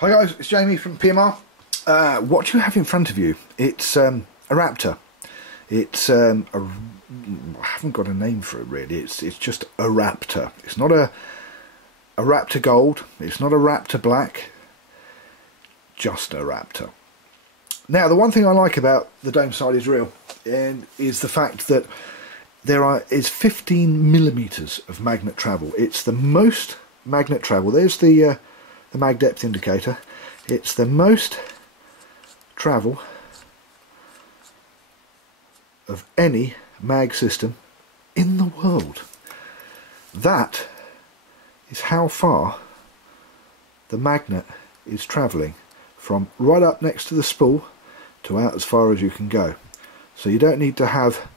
Hi guys, it's Jamie from PMR. What you have in front of you, it's a Raptor. It's I haven't got a name for it really. It's just a Raptor. It's not a Raptor Gold. It's not a Raptor Black. Just a Raptor. Now, the one thing I like about the dome side is real, and is the fact that there is 15 millimeters of magnet travel. It's the most magnet travel. There's the mag depth indicator. It's the most travel of any mag system in the world. That is how far the magnet is travelling, from right up next to the spool to out as far as you can go. So you don't need to have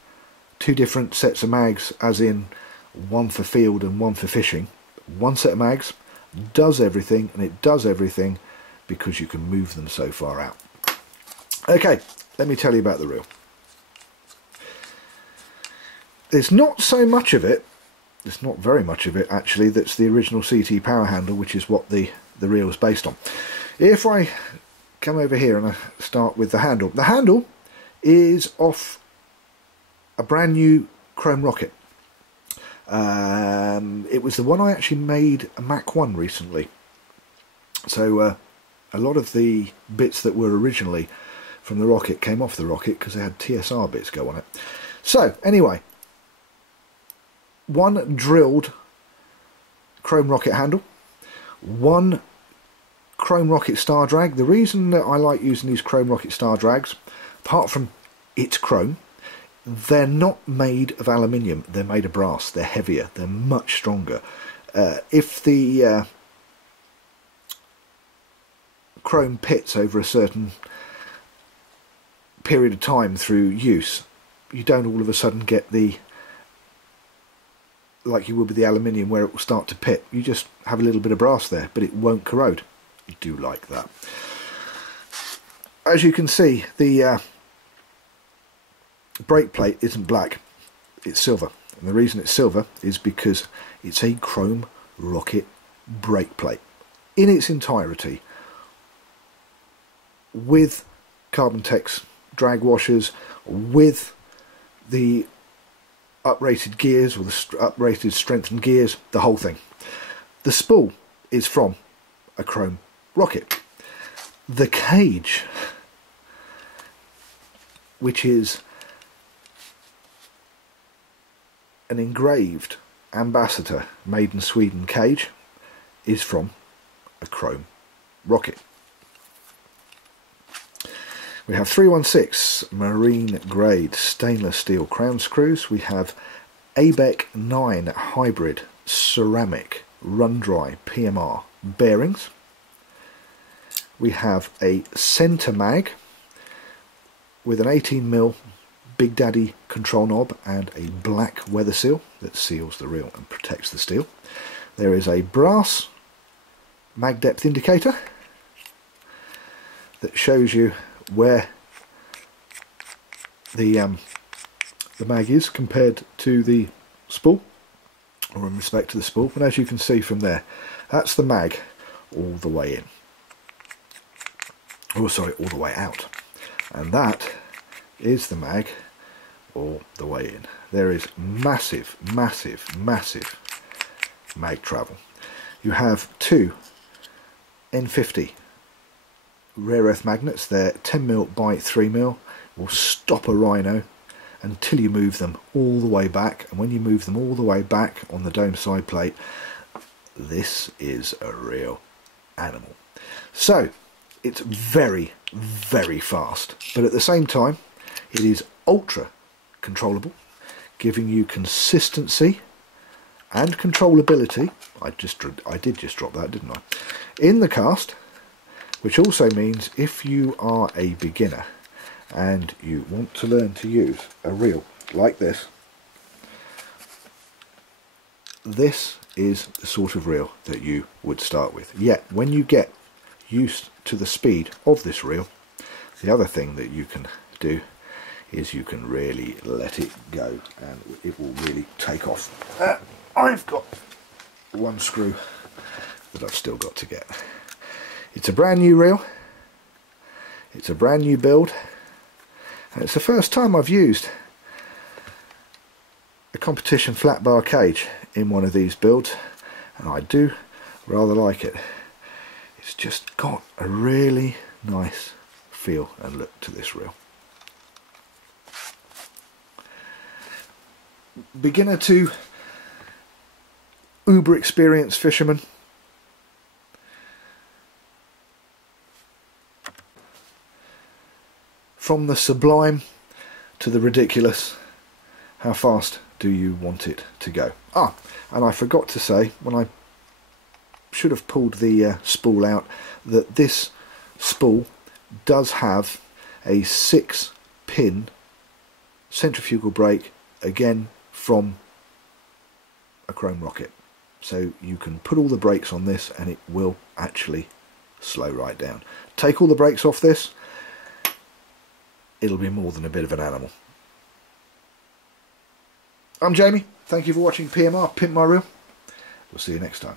two different sets of mags, as in one for field and one for fishing. One set of mags does everything, and it does everything because you can move them so far out. Okay, let me tell you about the reel. There's not so much of it, there's not very much of it actually, that's the original CT power handle, which is what the reel is based on. If I come over here and I start with the handle is off a brand new chrome rocket. It was the one I actually made a Mach 1 recently. So a lot of the bits that were originally from the rocket came off the rocket because they had TSR bits go on it. So anyway, one drilled chrome rocket handle, one chrome rocket star drag. The reason that I like using these chrome rocket star drags, apart from it's chrome, they're not made of aluminium, they're made of brass. They're heavier, they're much stronger. If the chrome pits over a certain period of time through use, you don't all of a sudden get the, like you would with the aluminium, where it will start to pit. You just have a little bit of brass there, but it won't corrode. I do like that. As you can see, the brake plate isn't black, it's silver, and the reason it's silver is because it's a chrome rocket brake plate in its entirety, with Carbon-Tex drag washers, with the uprated gears, or the uprated strengthened gears, the whole thing. The spool is from a chrome rocket. The cage, which is an engraved Ambassador made in Sweden cage, is from a chrome rocket. We have 316 marine grade stainless steel crown screws. We have ABEC 9 hybrid ceramic run dry PMR bearings. We have a centre mag with an 18mm Big Daddy control knob and a black weather seal that seals the reel and protects the steel. There is a brass mag depth indicator that shows you where the mag is compared to the spool, or in respect to the spool. And as you can see from there, that's the mag all the way in. Oh, sorry, all the way out. And that is the mag all the way in. There is massive, massive, massive mag travel. You have two N50 rare earth magnets. They're 10mm by 3mm. Will stop a rhino until you move them all the way back, and when you move them all the way back on the dome side plate, this is a real animal. So it's very, very fast, but at the same time it is ultra controllable, giving you consistency and controllability. I did just drop that, didn't I? In the cast, which also means if you are a beginner and you want to learn to use a reel like this, this is the sort of reel that you would start with. Yet when you get used to the speed of this reel, the other thing that you can do is you can really let it go and it will really take off. I've got one screw that I've still got to get. It's a brand new reel, it's a brand new build, and it's the first time I've used a competition flat bar cage in one of these builds, and I do rather like it. It's just got a really nice feel and look to this reel. Beginner to uber experienced fisherman. From the sublime to the ridiculous, how fast do you want it to go? Ah, and I forgot to say, when I should have pulled the spool out, that this spool does have a 6-pin centrifugal brake, again from a chrome rocket. So you can put all the brakes on this and it will actually slow right down. Take all the brakes off this, it'll be more than a bit of an animal. I'm Jamie, thank you for watching PMR, Pimp My Reel. We'll see you next time.